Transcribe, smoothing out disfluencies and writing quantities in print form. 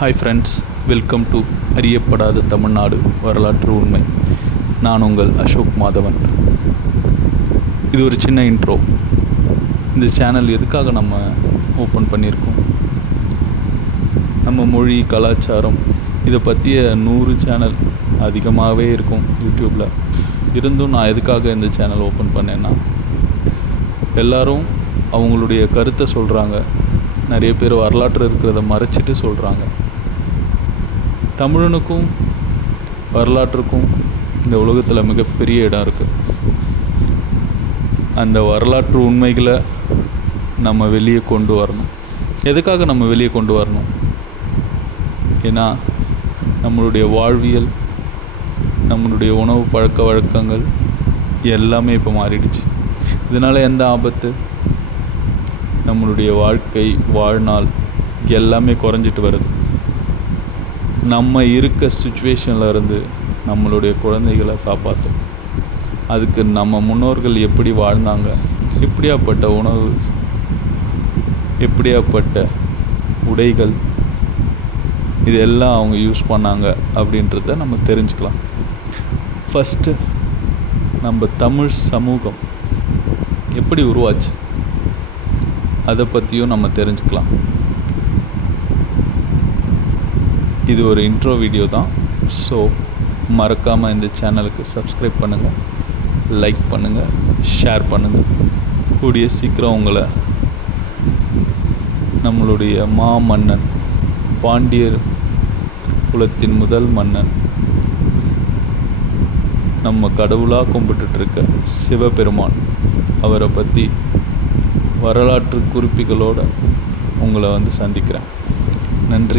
Hi friends, welcome to அறியப்படாத தமிழ்நாடு வரலாற்று உண்மை. நான் உங்கள் அசோக் மாதவன். இது ஒரு சின்ன இன்ட்ரோ. இந்த சேனல் எதுக்காக நம்ம ஓப்பன் பண்ணியிருக்கோம்? நம்ம மொழி, கலாச்சாரம் இதை பற்றிய 100 சேனல் அதிகமாகவே இருக்கும் யூடியூப்பில். இருந்தும் நான் எதுக்காக இந்த சேனல் ஓப்பன் பண்ணேன்னா, எல்லோரும் அவங்களுடைய கருத்தை சொல்கிறாங்க. நிறைய பேர் வரலாற்று இருக்கிறத மறைச்சிட்டு சொல்கிறாங்க. தமிழனுக்கும் வரலாற்றுக்கும் இந்த உலகத்தில் மிகப்பெரிய இடம் இருக்குது. அந்த வரலாற்று உண்மைகளை நம்ம வெளியே கொண்டு வரணும். எதுக்காக நம்ம வெளியே கொண்டு வரணும்? ஏன்னா நம்மளுடைய வாழ்வியல், நம்மளுடைய உணவு பழக்க வழக்கங்கள் எல்லாமே இப்போ மாறிடுச்சு. இதனால் எந்த ஆபத்து? நம்மளுடைய வாழ்க்கை, வாழ்நாள் எல்லாமே குறைஞ்சிட்டு வருது. நம்ம இருக்க சுச்சுவேஷனில் இருந்து நம்மளுடைய குழந்தைகளை காப்பாற்றும். அதுக்கு நம்ம முன்னோர்கள் எப்படி வாழ்ந்தாங்க, எப்படியாப்பட்ட உணவு, எப்படியாப்பட்ட உடைகள், இதெல்லாம் அவங்க யூஸ் பண்ணாங்க அப்படின்றத நம்ம தெரிஞ்சுக்கலாம். ஃபஸ்ட்டு நம்ம தமிழ் சமூகம் எப்படி உருவாச்சு அதை பற்றியும் நம்ம தெரிஞ்சுக்கலாம். இது ஒரு இன்ட்ரோ வீடியோ தான். ஸோ மறக்காமல் இந்த சேனலுக்கு சப்ஸ்கிரைப் பண்ணுங்கள், லைக் பண்ணுங்கள், ஷேர் பண்ணுங்கள். கூடிய சீக்கிரம் உங்களை நம்மளுடைய மாமன்னன், பாண்டியர் குலத்தின் முதல் மன்னன், நம்ம கடவுளாக கும்பிட்டுட்ருக்க சிவபெருமான், அவரை பற்றி வரலாற்று குறிப்புகளோடு உங்களை சந்திக்கிறேன். நன்றி.